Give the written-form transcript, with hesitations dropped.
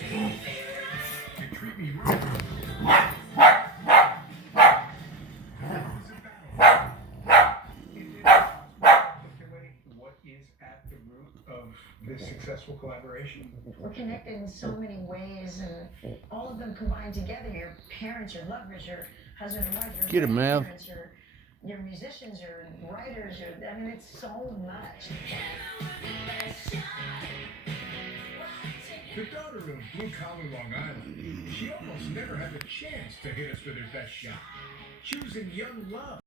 You treat me right. What is at the root of this successful collaboration? We're connected in so many ways, and all of them combined together. Your parents, your lovers, your husband and wife, your Get him, Mav. grandparents, your musicians, your writers, I mean, it's so much. The daughter of Blue Collar Long Island, she almost never had the chance to hit us with her best shot, choosing young love.